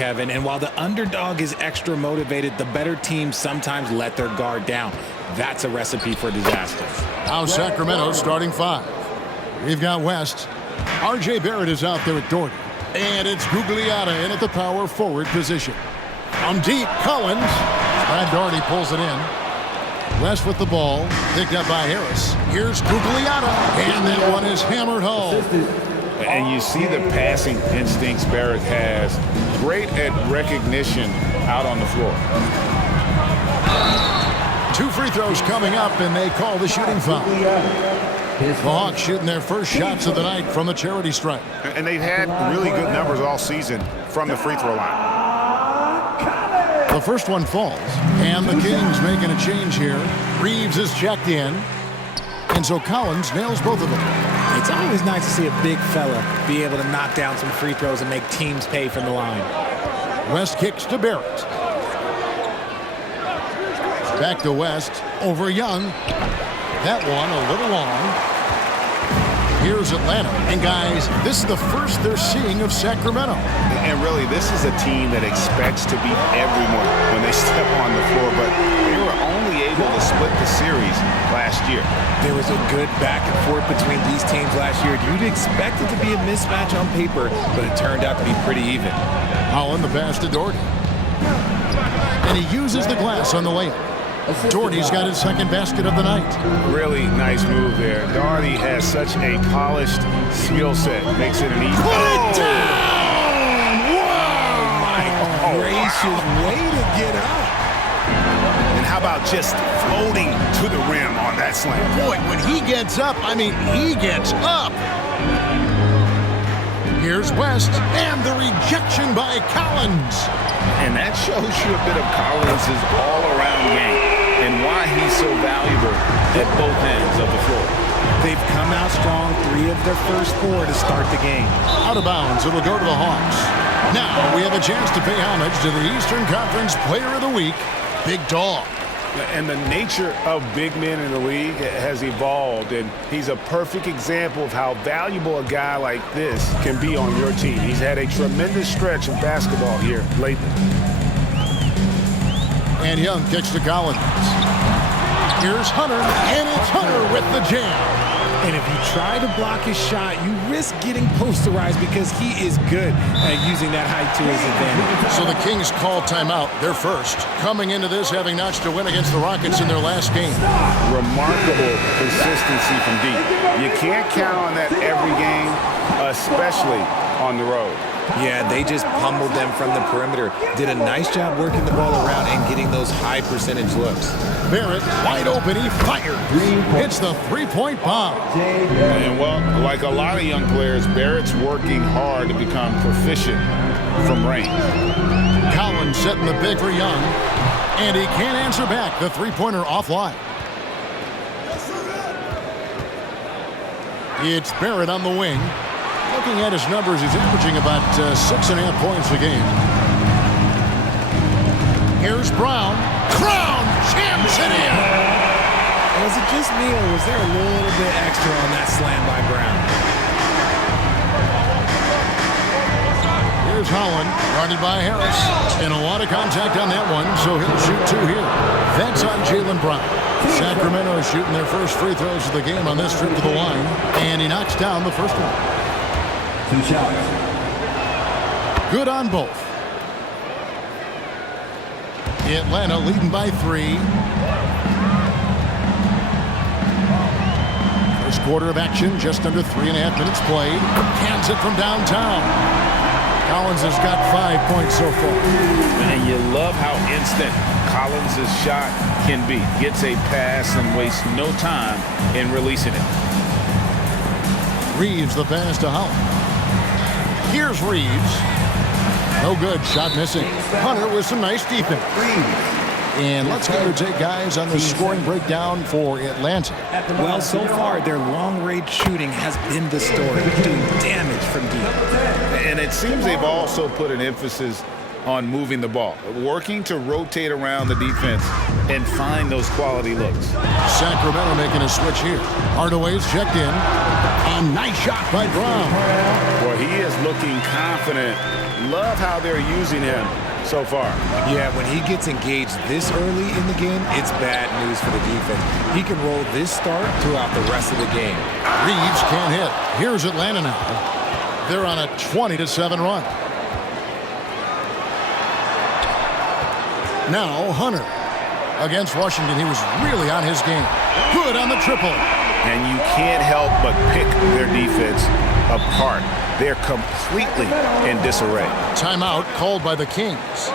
Kevin. And while the underdog is extra motivated, the better teams sometimes let their guard down. That's a recipe for disaster. Now Sacramento starting 5. We've got West. R.J. Barrett is out there at Doherty. And it's Gugliotta in at the power forward position. From deep, Collins. Brad Doherty pulls it in. West with the ball. Picked up by Harris. Here's Gugliotta. And that one is hammered home. And you see the passing instincts Barrett has. Great at recognition out on the floor. 2 free throws coming up, and they call the shooting foul. The Hawks shooting their first shots of the night from the charity stripe. And they've had really good numbers all season from the free throw line. The first one falls, and the Kings making a change here. Reeves is checked in, and so Collins nails both of them. It's always nice to see a big fella be able to knock down some free throws and make teams pay from the line. West kicks to Barrett. Back to West, over Young. That one a little long. Here's Atlanta. And guys, this is the first they're seeing of Sacramento. And really, this is a team that expects to beat everyone when they step on the floor, but they were only able to split the series last year. There was a good back and forth between these teams last year. You'd expect it to be a mismatch on paper, but it turned out to be pretty even. Holland the pass to Doherty. And he uses the glass on the layup. Doherty's got his second basket of the night. Really nice move there. Doherty has such a polished skill set. Makes it an easy. Put it down! Oh, my gracious, way to get up. And how about just floating to the rim on that slam? Boy, when he gets up, I mean, he gets up. Here's West, and the rejection by Collins. And that shows you a bit of Collins' all-around game and why he's so valuable at both ends of the floor. They've come out strong 3 of their first 4 to start the game. Out of bounds, it'll go to the Hawks. Now we have a chance to pay homage to the Eastern Conference Player of the Week, Big Dog. And the nature of big men in the league has evolved, and he's a perfect example of how valuable a guy like this can be on your team. He's had a tremendous stretch of basketball here lately. And Young kicks to Collins. Here's Hunter, and it's Hunter with the jam. And if you try to block his shot, you risk getting posterized because he is good at using that height to his advantage. So the Kings call timeout, their first. Coming into this, having notched a win against the Rockets in their last game. Remarkable consistency from deep. You can't count on that every game, especially on the road. Yeah, they just pummeled them from the perimeter. Did a nice job working the ball around and getting those high percentage looks. Barrett, wide open, he fires. Hits the three-point bomb. And well, like a lot of young players, Barrett's working hard to become proficient from range. Collins setting the big for Young. And he can't answer back. The three-pointer offline. It's Barrett on the wing. Looking at his numbers, he's averaging about 6.5 points a game. Here's Brown. Brown jams it in. Was it just me, or was there a little bit extra on that slam by Brown? Here's Holland, guarded by Harris. And a lot of contact on that one, so he'll shoot 2 here. That's on Jaylen Brown. Sacramento is shooting their first free throws of the game on this trip to the line. And he knocks down the first one. 2 shots. Good on both. Atlanta leading by 3. First quarter of action, just under 3.5 minutes played. Cans it from downtown. Collins has got 5 points so far. And you love how instant Collins' shot can be. Gets a pass and wastes no time in releasing it. Reeves the pass to Holland. Here's Reeves. No good. Shot missing. Hunter with some nice defense. And let's get our take, guys, on the scoring breakdown for Atlanta. Well, so far, their long-range shooting has been the story, doing damage from deep. And it seems they've also put an emphasis on moving the ball, working to rotate around the defense and find those quality looks. Sacramento making a switch here. Hardaway's checked in. A nice shot by Brown. Well, he is looking confident Love how they're using him so far. Yeah, when he gets engaged this early in the game, it's bad news for the defense. He can roll this start throughout the rest of the game. Reeves can't hit. Here's Atlanta now. They're on a 20-7 run. Now Hunter. Against Washington, he was really on his game. Good on the triple. And you can't help but pick their defense apart. They're completely in disarray. Timeout called by the Kings.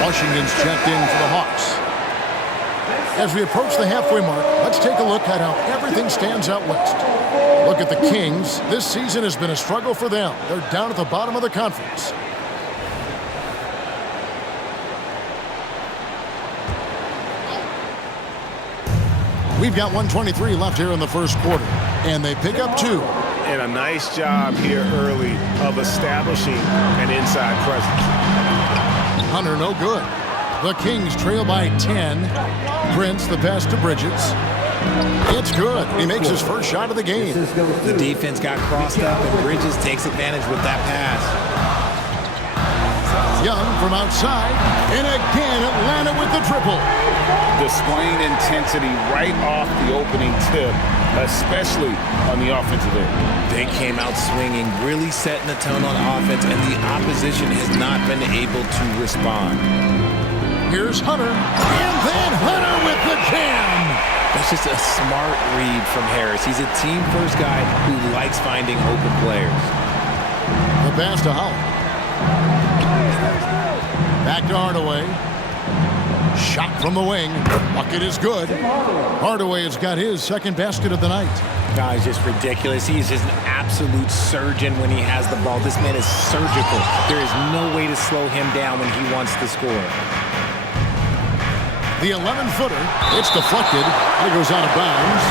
Washington's checked in for the Hawks. As we approach the halfway mark, let's take a look at how everything stands out west. Look at the Kings. This season has been a struggle for them. They're down at the bottom of the conference. We've got 1:23 left here in the first quarter, and they pick up 2. And a nice job here early of establishing an inside presence. Hunter no good. The Kings trail by 10. Prince the pass to Bridges. It's good. He makes his first shot of the game. The defense got crossed up, and Bridges takes advantage with that pass. Young from outside, and again Atlanta with the triple. Displaying intensity right off the opening tip, especially on the offensive end. They came out swinging, really setting the tone on offense, and the opposition has not been able to respond. Here's Hunter, and then Hunter with the jam. That's just a smart read from Harris. He's a team-first guy who likes finding open players. The pass to Holland. Back to Hardaway. Shot from the wing. Bucket is good. Hardaway has got his second basket of the night. Guy's just ridiculous. He is just an absolute surgeon when he has the ball. This man is surgical. There is no way to slow him down when he wants to score. The 11-footer. It's deflected. It goes out of bounds.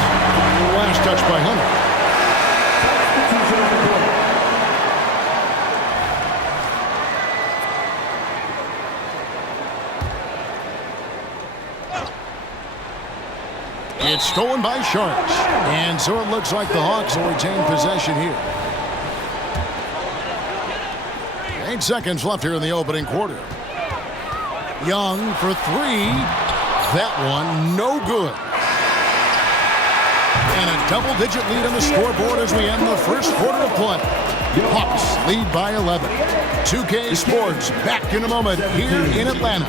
Last touch by Hunter. It's stolen by Sharks. And so it looks like the Hawks will retain possession here. 8 seconds left here in the opening quarter. Young for 3. That one no good. And a double-digit lead on the scoreboard as we end the first quarter of play. Hawks lead by 11. 2K Sports back in a moment here in Atlanta.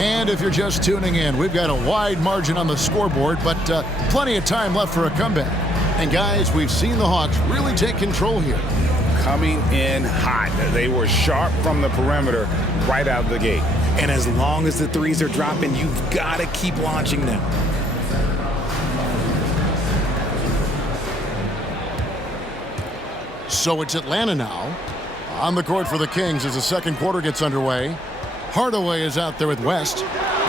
And if you're just tuning in, we've got a wide margin on the scoreboard, but plenty of time left for a comeback. And guys, we've seen the Hawks really take control here. Coming in hot. They were sharp from the perimeter right out of the gate. And as long as the threes are dropping, you've got to keep launching them. So it's Atlanta now. On the court for the Kings as the second quarter gets underway. Hardaway is out there with West.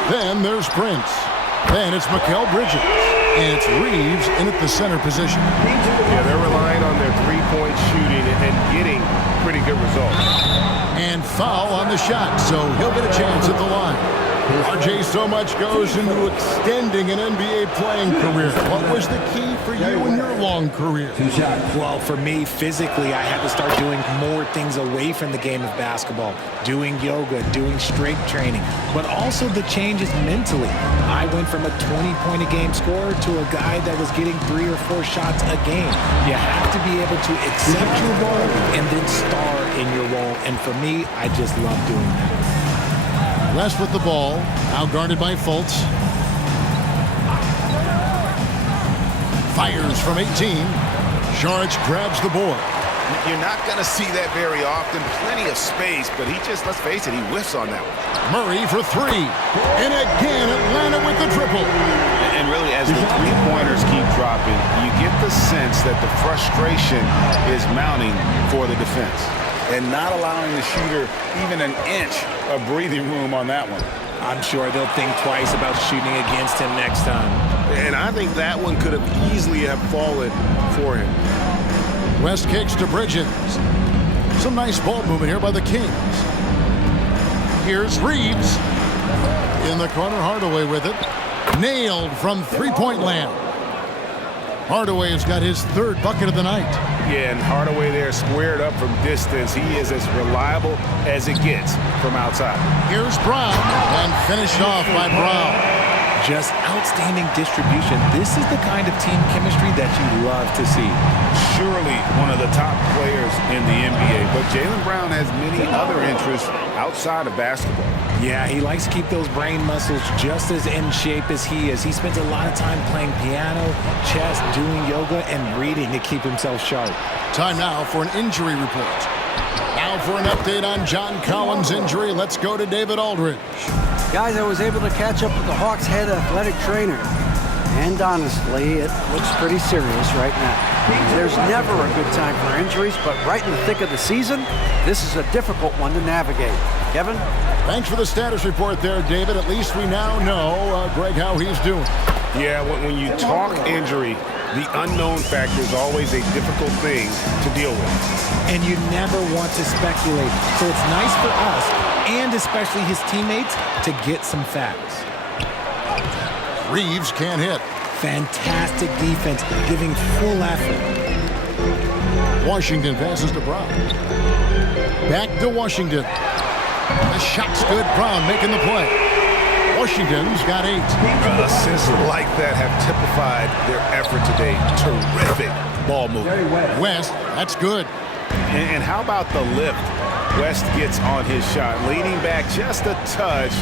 Then there's Prince. Then it's Mikal Bridges. And it's Reeves in at the center position. Yeah, they're relying on their three-point shooting and getting pretty good results. And foul on the shot, so he'll get a chance at the line. RJ, so much goes into extending an NBA playing career. What was the key for you in your long career? Well, for me, physically, I had to start doing more things away from the game of basketball. Doing yoga, doing strength training, but also the changes mentally. I went from a 20-point-a-game scorer to a guy that was getting 3 or 4 shots a game. You have to be able to accept your role and then star in your role. And for me, I just love doing that. West with the ball, now guarded by Fultz. Fires from 18. Sharks grabs the board. You're not going to see that very often. Plenty of space, but he just, let's face it, he whiffs on that one. Murray for 3. And again, Atlanta with the triple. And really, as the three-pointers keep dropping, you get the sense that the frustration is mounting for the defense. And not allowing the shooter even an inch of breathing room on that one. I'm sure they'll think twice about shooting against him next time. And I think that one could have easily have fallen for him. West kicks to Bridges. Some nice ball movement here by the Kings. Here's Reeves. In the corner, Hardaway with it. Nailed from three-point land. Hardaway has got his third bucket of the night. Yeah, and Hardaway there squared up from distance. He is as reliable as it gets from outside. Here's Brown, and finished off by Brown. Just outstanding distribution. This is the kind of team chemistry that you love to see. Surely one of the top players in the NBA, but Jaylen Brown has many other interests outside of basketball. Yeah, he likes to keep those brain muscles just as in shape as he is. He spends a lot of time playing piano, chess, doing yoga, and reading to keep himself sharp. Time now for an injury report. Now for an update on John Collins' injury, let's go to David Aldridge. Guys, I was able to catch up with the Hawks head athletic trainer. And honestly, it looks pretty serious right now. There's never a good time for injuries, but right in the thick of the season, this is a difficult one to navigate. Kevin? Thanks for the status report there, David. At least we now know, Greg, how he's doing. Yeah, when you talk injury, the unknown factor is always a difficult thing to deal with. And you never want to speculate. So it's nice for us, and especially his teammates, to get some facts. Reeves can't hit. Fantastic defense, giving full effort. Washington passes to Brown. Back to Washington. The shot's good. Brown making the play. Washington's got 8. Assists like that have typified their effort today. Terrific ball movement. West, that's good. And how about the lift West gets on his shot? Leaning back just a touch.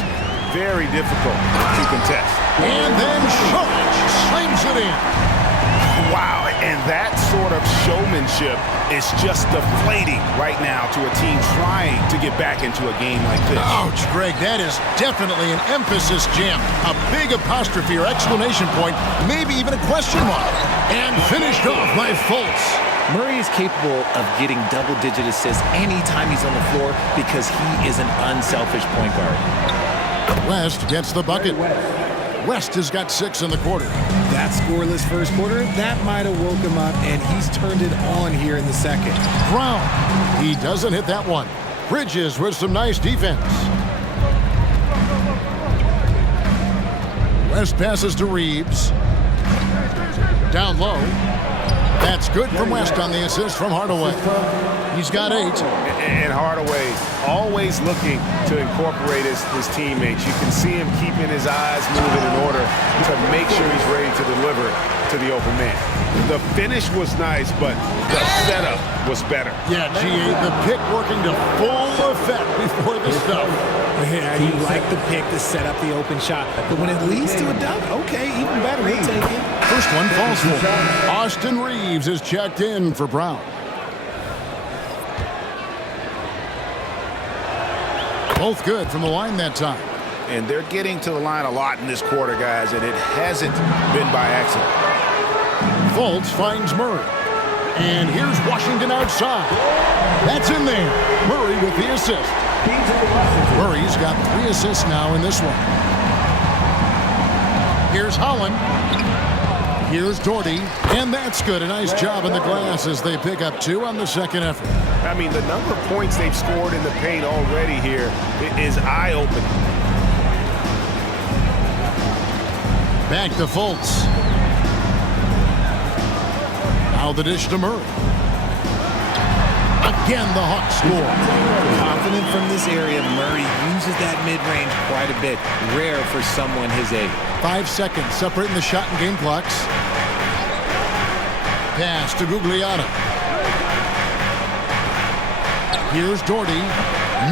Very difficult to contest. And then Short slings it in. Wow, and that sort of showmanship is just deflating right now to a team trying to get back into a game like this. Ouch, Greg, that is definitely an emphasis jam. A big apostrophe or exclamation point, maybe even a question mark. And finished off by Fultz. Murray is capable of getting double-digit assists anytime he's on the floor because he is an unselfish point guard. West gets the bucket. West has got 6 in the quarter. That scoreless first quarter, that might have woke him up, and he's turned it on here in the second. Brown, he doesn't hit that one. Bridges with some nice defense. West passes to Reeves. Down low. That's good from West on the assist from Hardaway. He's got 8. And Hardaway always looking to incorporate his teammates. You can see him keeping his eyes moving in order to make sure he's ready to deliver to the open man. The finish was nice, but the setup was better. Yeah, GA, the pick working to full effect before the stuff. Yeah, you like the pick to set up the open shot. But when it leads to a dunk, okay, even better, we'll take it. First one falls for Austin Reeves is checked in for Brown. Both good from the line that time. And they're getting to the line a lot in this quarter, guys, and it hasn't been by accident. Fultz finds Murray. And here's Washington outside. That's in there. Murray with the assist. Murray's got 3 assists now in this one. Here's Holland. Here's Doherty. And that's good. A nice job in the glass as they pick up 2 on the second effort. I mean, the number of points they've scored in the paint already here is eye-opening. Back to Fultz. Now the dish to Murray. Again, the Hawks score. Confident from this area, Murray uses that mid-range quite a bit. Rare for someone his age. 5 seconds separating the shot and game clocks. Pass to Gugliotta. Here's Doherty.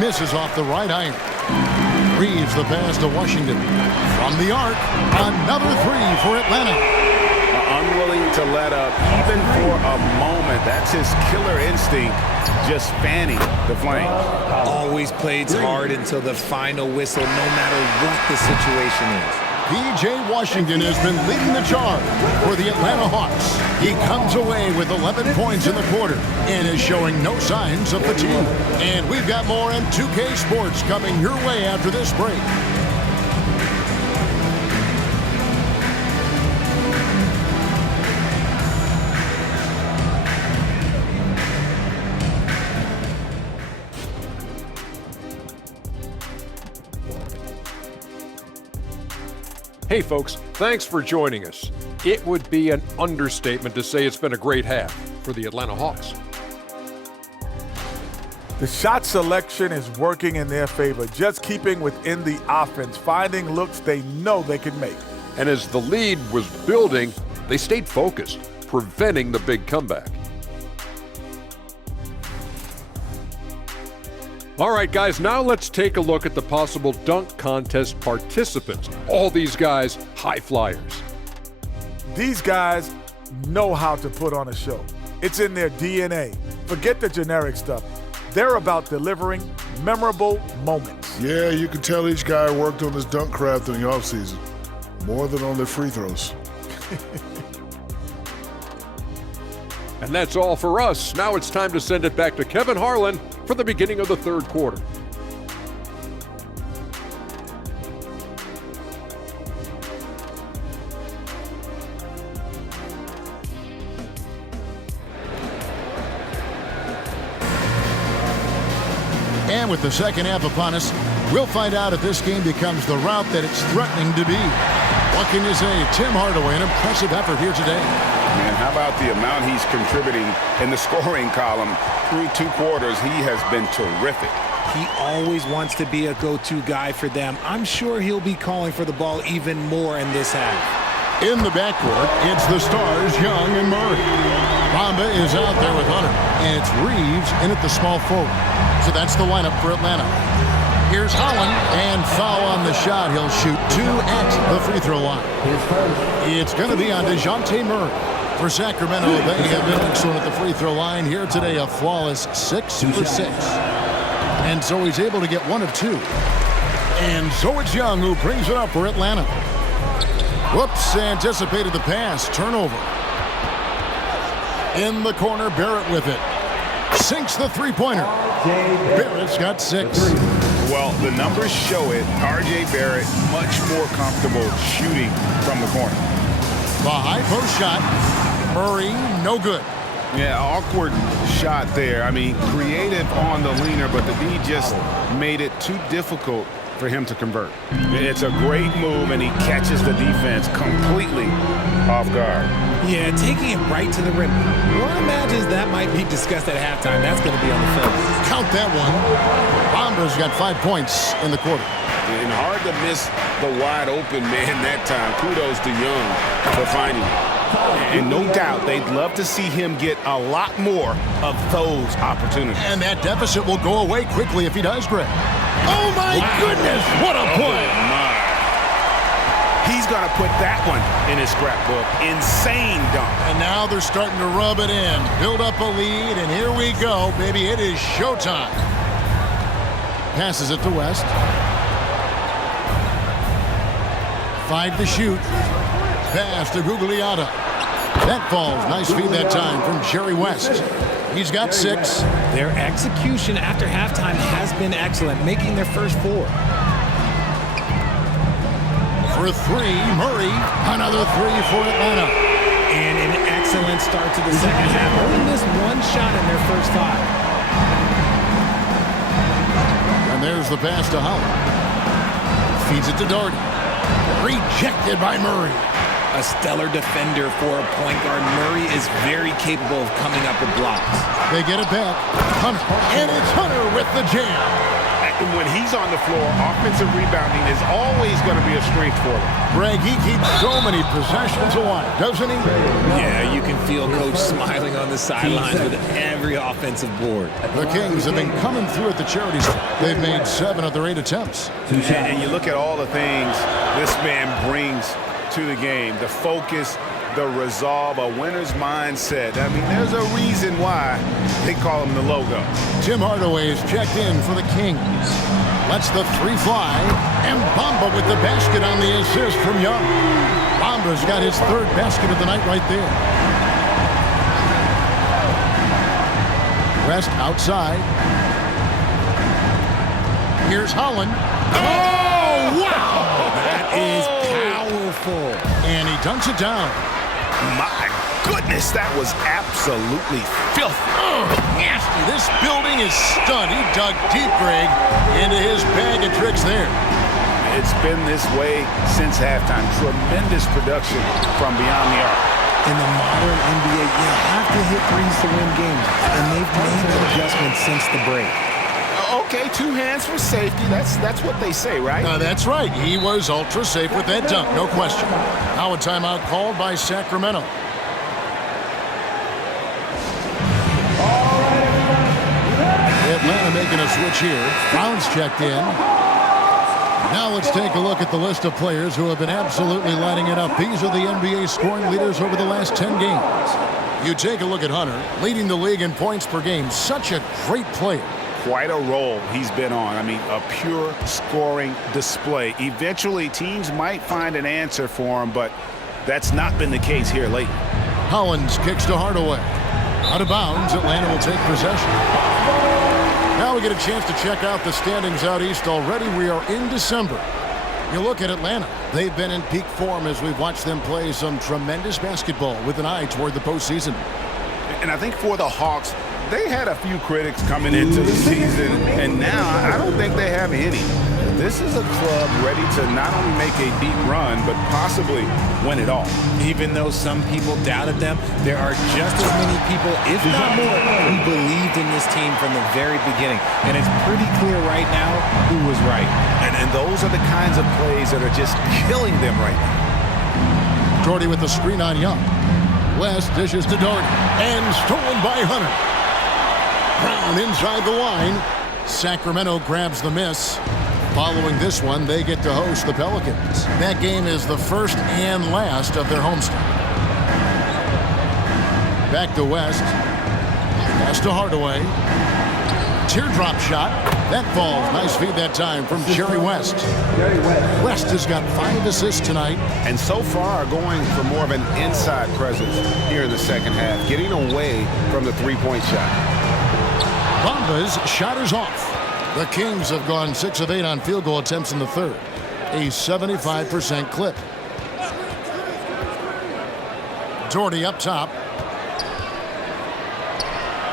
Misses off the right iron. Reeves the pass to Washington. From the arc, another 3 for Atlanta. Unwilling to let up, even for a moment. That's his killer instinct, just fanning the flame. Always plays hard until the final whistle, no matter what the situation is. P.J. Washington has been leading the charge for the Atlanta Hawks. He comes away with 11 points in the quarter and is showing no signs of fatigue. And we've got more on 2K Sports coming your way after this break. Hey folks, thanks for joining us. It would be an understatement to say it's been a great half for the Atlanta Hawks. The shot selection is working in their favor, just keeping within the offense, finding looks they know they can make. And as the lead was building, they stayed focused, preventing the big comeback. All right, guys, now let's take a look at the possible dunk contest participants. All these guys, high flyers. These guys know how to put on a show. It's in their DNA. Forget the generic stuff. They're about delivering memorable moments. Yeah, you can tell each guy worked on his dunk craft in the offseason. More than on their free throws. And that's all for us. Now it's time to send it back to Kevin Harlan for the beginning of the third quarter. And with the second half upon us, we'll find out if this game becomes the route that it's threatening to be. What can you say? Tim Hardaway, an impressive effort here today. Man, how about the amount he's contributing in the scoring column through 2 quarters? He has been terrific. He always wants to be a go-to guy for them. I'm sure he'll be calling for the ball even more in this half. In the backcourt, it's the stars, Young and Murray. Bamba is out there with Hunter, and it's Reeves in at the small forward. So that's the lineup for Atlanta. Here's Holland, and foul on the shot. He'll shoot 2 at the free throw line. It's going to be on DeJounte Murray. For Sacramento, they have been excellent at the free throw line here today, a flawless 6 for 6. And so he's able to get 1 of 2. And so it's Young who brings it up for Atlanta. Whoops, anticipated the pass. Turnover. In the corner, Barrett with it. Sinks the three-pointer. Barrett's got 6. Well, the numbers show it. R.J. Barrett much more comfortable shooting from the corner. The high post shot. Murray, no good. Yeah, awkward shot there. I mean, creative on the leaner, but the D just made it too difficult for him to convert. It's a great move, and he catches the defense completely off guard. Yeah, taking it right to the rim. One imagines that might be discussed at halftime. That's going to be on the film. Count that one. Bamba's got 5 points in the quarter. And hard to miss the wide open man that time. Kudos to Young for finding it. And no doubt they'd love to see him get a lot more of those opportunities. And that deficit will go away quickly if he does, Greg. Oh, my goodness. What a play. Oh, my. He's going to put that one in his scrapbook. Insane dunk. And now they're starting to rub it in. Build up a lead, and here we go, baby. It is showtime. Passes it to West. 5 to shoot. Pass to Gugliotta. That falls. Nice feed that time from Jerry West. He's got 6. Their execution after halftime has been excellent, making their first 4. For 3, Murray. Another 3 for Atlanta. And an excellent start to the second half. Only missed 1 shot in their first 5. And there's the pass to Holland. Feeds it to Doherty. Rejected by Murray. A stellar defender for a point guard. Murray is very capable of coming up with blocks. They get it back. Hunter. And it's Hunter with the jam. And when he's on the floor, offensive rebounding is always going to be a strength for him. Greg, he keeps so many possessions alive, doesn't he? Yeah, you can feel Coach smiling on the sidelines with every offensive board. The Kings have been coming through at the charity stripe. They've made 7 of their 8 attempts. And you look at all the things this man brings to the game, the focus, the resolve, a winner's mindset. I mean, there's a reason why they call him the logo. Tim Hardaway is checked in for the Kings. Lets the 3 fly, and Bamba with the basket on the assist from Young. Bamba's got his 3rd basket of the night right there. West outside. Here's Holland. Oh, wow! That is powerful. And he dunks it down. My goodness, that was absolutely filthy. Nasty. This building is stunned. He dug deep, Greg, into his bag of tricks there. It's been this way since halftime. Tremendous production from beyond the arc. In the modern NBA, you have to hit threes to win games, and they've made adjustments since the break. Okay, 2 hands for safety. That's what they say, right? That's right. He was ultra safe with that dunk, no question. Now a timeout called by Sacramento. Atlanta making a switch here. Brown's checked in. Now let's take a look at the list of players who have been absolutely lighting it up. These are the NBA scoring leaders over the last 10 games. You take a look at Hunter, leading the league in points per game. Such a great player. Quite a role he's been on. I mean, a pure scoring display. Eventually, teams might find an answer for him, but that's not been the case here lately. Collins kicks to Hardaway. Out of bounds, Atlanta will take possession. Now we get a chance to check out the standings out east already. We are in December. You look at Atlanta. They've been in peak form as we've watched them play some tremendous basketball with an eye toward the postseason. And I think for the Hawks, they had a few critics coming into the season, and now I don't think they have any. This is a club ready to not only make a deep run, but possibly win it all. Even though some people doubted them, there are just as many people, if not more, who believed in this team from the very beginning. And it's pretty clear right now who was right. And those are the kinds of plays that are just killing them right now. Doherty with the screen on Young. West dishes to Doherty. And stolen by Hunter. Brown inside the line. Sacramento grabs the miss. Following this one, they get to host the Pelicans. That game is the first and last of their homestand. Back to West. Pass to Hardaway. Teardrop shot. That falls. Nice feed that time from Jerry West. West has got 5 assists tonight. And so far going for more of an inside presence here in the second half, getting away from the three-point shot. Bamba's shot is off. The Kings have gone 6 of 8 on field goal attempts in the third. A 75% clip. Doherty up top.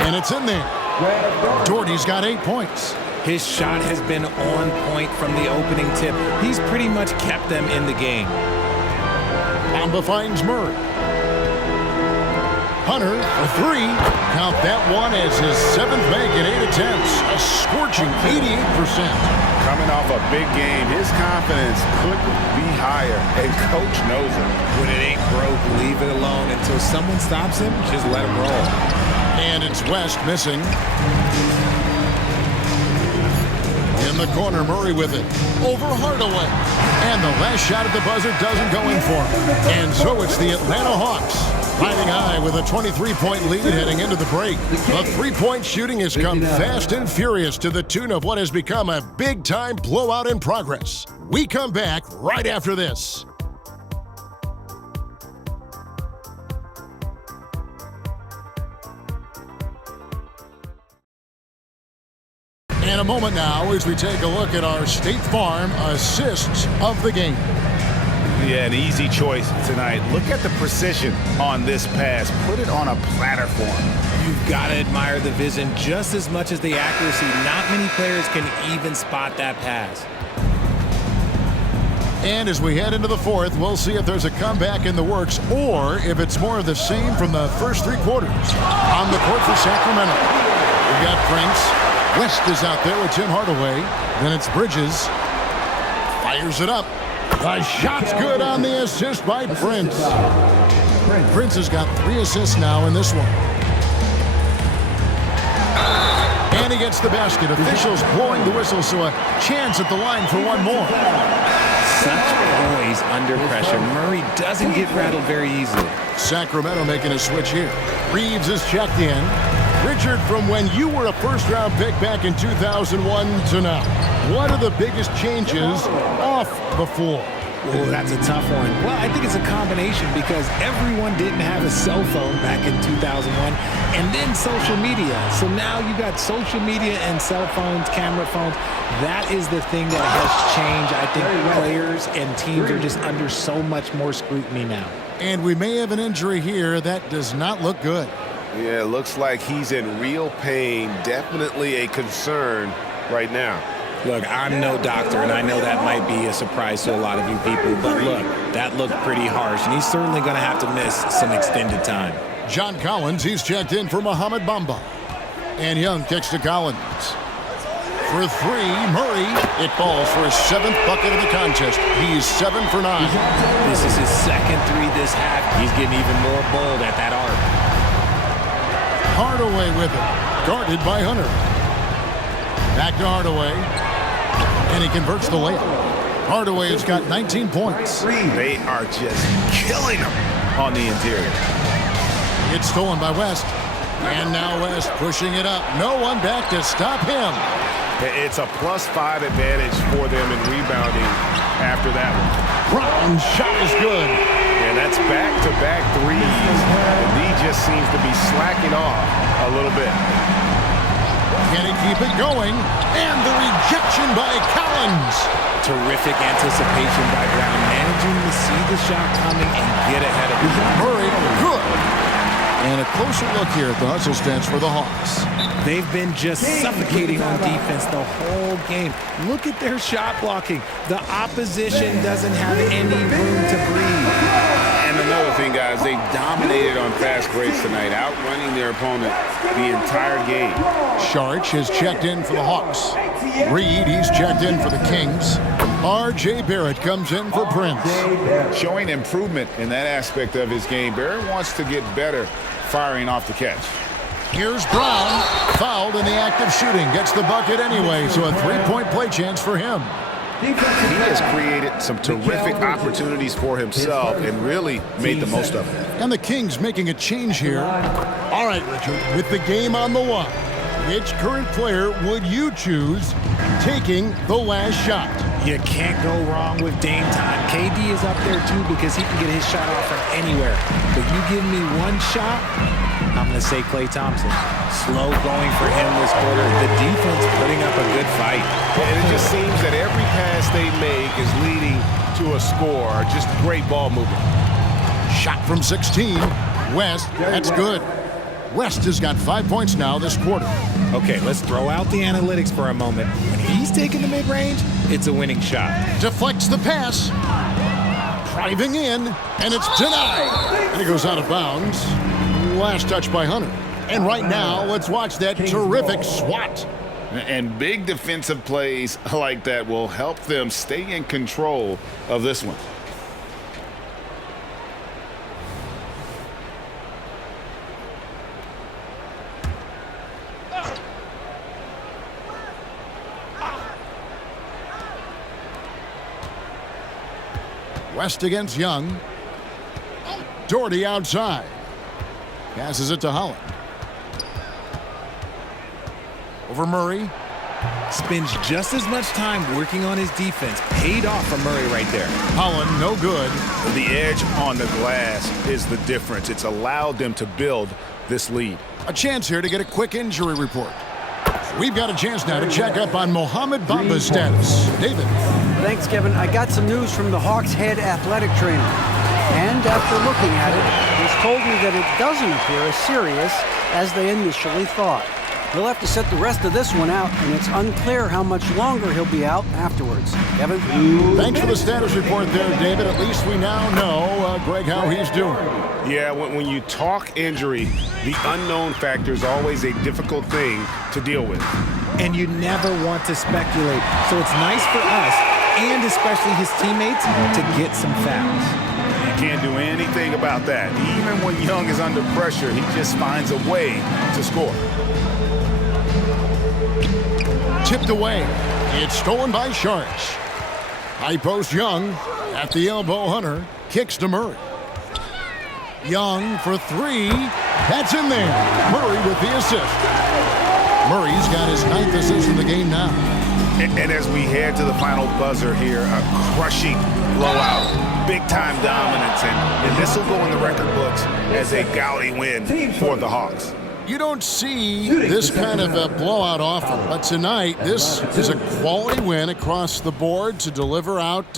And it's in there. Doherty's got 8 points. His shot has been on point from the opening tip. He's pretty much kept them in the game. Bamba finds Murray. Hunter, a 3. Count that one as his 7th make at 8 attempts. A scorching 88%. Coming off a big game, his confidence couldn't be higher, and coach knows it. When it ain't broke, leave it alone. Until someone stops him, just let him roll. And it's West missing. In the corner, Murray with it. Over Hardaway. And the last shot at the buzzer doesn't go in for him. And so it's the Atlanta Hawks riding high with a 23-point lead heading into the break. The three-point shooting has come fast and furious to the tune of what has become a big-time blowout in progress. We come back right after this. In a moment now as we take a look at our State Farm assists of the game. Yeah, an easy choice tonight. Look at the precision on this pass. Put it on a platter for him. You've got to admire the vision just as much as the accuracy. Not many players can even spot that pass. And as we head into the fourth, we'll see if there's a comeback in the works or if it's more of the same from the first 3 quarters. On the court for Sacramento, we've got Prince. West is out there with Tim Hardaway. Then it's Bridges. Fires it up. The shot's good on the assist by Prince. Prince has got 3 assists now in this one. And he gets the basket. Officials blowing the whistle, so a chance at the line for one more. Such poise under pressure. Murray doesn't get rattled very easily. Sacramento making a switch here. Reeves is checked in. Richard, from when you were a first-round pick back in 2001 to now, what are the biggest changes off the floor? Oh, that's a tough one. Well, I think it's a combination because everyone didn't have a cell phone back in 2001 and then social media. So now you got social media and cell phones, camera phones. That is the thing that has changed. I think players and teams are just under so much more scrutiny now. And we may have an injury here that does not look good. Yeah, it looks like he's in real pain. Definitely a concern right now. Look, I'm no doctor, and I know that might be a surprise to a lot of you people, but look, that looked pretty harsh, and he's certainly going to have to miss some extended time. John Collins, he's checked in for Mohamed Bamba. And Young kicks to Collins. For three, Murray. It falls for his 7th bucket of the contest. He's 7 for 9. This is his second 3 this half. He's getting even more bold at that arc. Hardaway with it. Guarded by Hunter. Back to Hardaway. And he converts the layup. Hardaway has got 19 points. They are just killing him on the interior. It's stolen by West. And now West pushing it up. No one back to stop him. It's a +5 advantage for them in rebounding after that one. Brown's shot is good. And that's back-to-back threes. The lead just seems to be slacking off a little bit. Can he keep it going? And the rejection by Collins. Terrific anticipation by Brown, managing to see the shot coming and get ahead of it. Murray, good. And a closer look here at the hustle stance for the Hawks. They've been just suffocating on defense the whole game. Look at their shot blocking. The opposition doesn't have any room to breathe. And another thing, guys, they dominated on fast breaks tonight, outrunning their opponent the entire game. Sharch has checked in for the Hawks. Reed, he's checked in for the Kings. R.J. Barrett comes in for Prince. Showing improvement in that aspect of his game. Barrett wants to get better firing off the catch. Here's Brown, fouled in the act of shooting. Gets the bucket anyway, so a 3-point play chance for him. He has created some terrific opportunities for himself and really made the most of it. And the Kings making a change here. All right, Richard, with the game on the line, which current player would you choose taking the last shot? You can't go wrong with Dame time. KD is up there too because he can get his shot off from anywhere. But you give me one shot, I'm going to say Klay Thompson. Slow going for him this quarter. The defense putting up a good fight. And it just seems that every pass they make is leading to a score. Just great ball movement. Shot from 16. West, that's good. West has got 5 points now this quarter. Okay, let's throw out the analytics for a moment. When he's taking the mid-range, it's a winning shot. Deflects the pass. Driving in, and it's denied. And it goes out of bounds. Last touch by Hunter. And right now, let's watch that terrific swat. And big defensive plays like that will help them stay in control of this one. West against Young. Doherty outside. Passes it to Holland. Over Murray. Spends just as much time working on his defense. Paid off for Murray right there. Holland, no good. The edge on the glass is the difference. It's allowed them to build this lead. A chance here to get a quick injury report. We've got a chance now to check up on Mohamed Bamba's status. David. Thanks, Kevin. I got some news from the Hawks head athletic trainer. And after looking at it, he's told me that it doesn't appear as serious as they initially thought. He'll have to sit the rest of this one out, and it's unclear how much longer he'll be out afterwards. Kevin? Thanks for the status report there, David. At least we now know, Greg, how he's doing. Yeah, when you talk injury, the unknown factor is always a difficult thing to deal with. And you never want to speculate. So it's nice for us, and especially his teammates, to get some facts. You can't do anything about that. Even when Young is under pressure, he just finds a way to score. Tipped away. It's stolen by Sharch. High post Young. At the elbow, Hunter. Kicks to Murray. Young for three. That's in there. Murray with the assist. Murray's got his 9th assist in the game now. And as we head to the final buzzer here, a crushing blowout. Big-time dominance. And this will go in the record books as a gaudy win for the Hawks. You don't see this kind of a blowout often, but tonight this is a quality win across the board to deliver out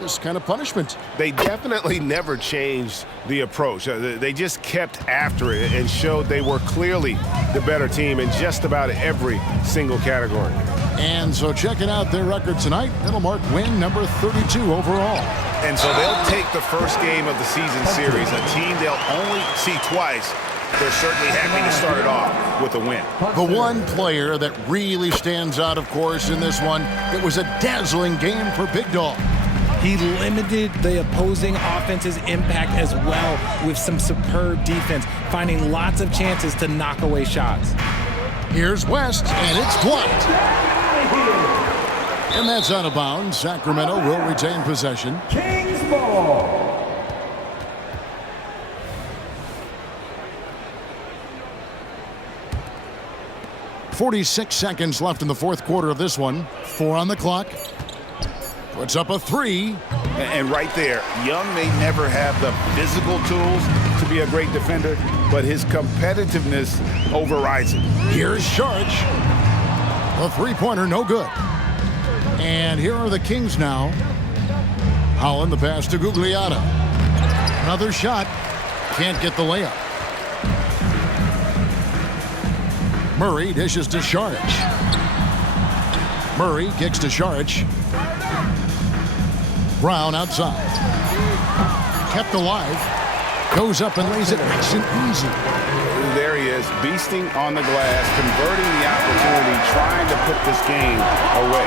this kind of punishment. They definitely never changed the approach. They just kept after it and showed they were clearly the better team in just about every single category. And so checking out their record tonight, it'll mark win number 32 overall. And so they'll take the first game of the season series, a team they'll only see twice. They're certainly happy to start it off with a win. The one player that really stands out, of course, in this one, it was a dazzling game for Big Dog. He limited the opposing offense's impact as well with some superb defense, finding lots of chances to knock away shots. Here's West, and it's blocked. And that's out of bounds. Sacramento will retain possession. Kings ball. 46 seconds left in the fourth quarter of this one. 4 on the clock. Puts up a 3. And right there, Young may never have the physical tools to be a great defender, but his competitiveness overrides it. Here's Sharch. The three-pointer, no good. And here are the Kings now. Holland, the pass to Gugliotta. Another shot. Can't get the layup. Murray dishes to Sharch. Murray kicks to Sharch. Brown outside. Kept alive. Goes up and lays it nice and easy. There he is, beasting on the glass, converting the opportunity, trying to put this game away.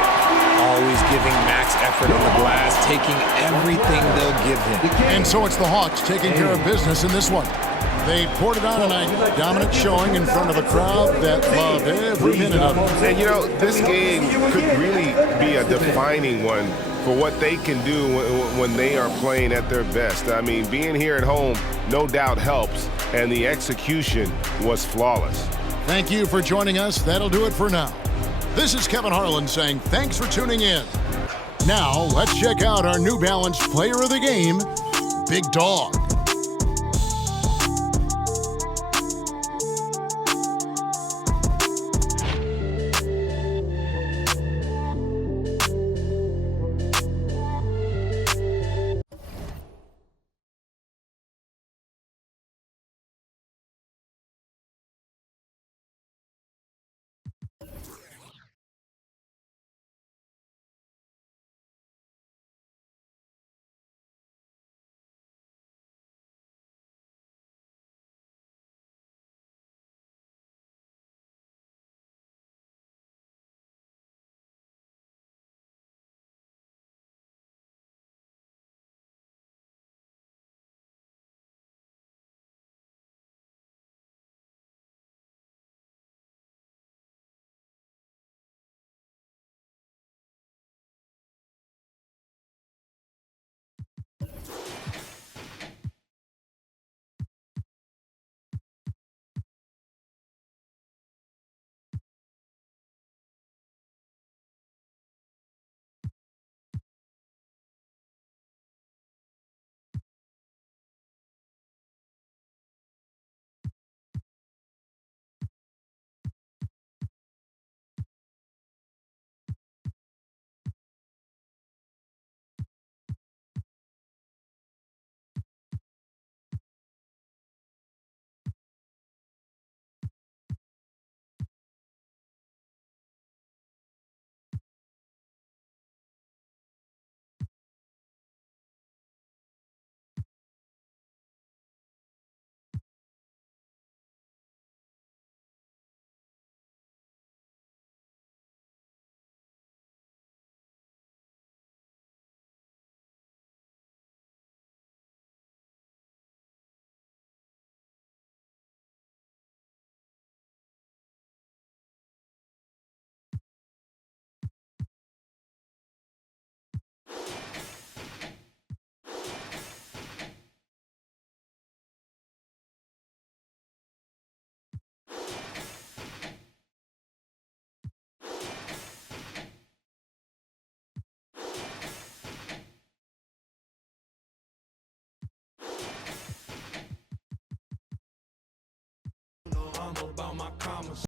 Always giving max effort on the glass, taking everything they'll give him. And so it's the Hawks taking care of business in this one. They poured it on tonight. Dominant showing in front of a crowd that loved every minute of it. And, you know, this game could really be a defining one for what they can do when they are playing at their best. I mean, being here at home no doubt helps, and the execution was flawless. Thank you for joining us. That'll do it for now. This is Kevin Harlan saying thanks for tuning in. Now, let's check out our New Balance player of the game, Big Dog.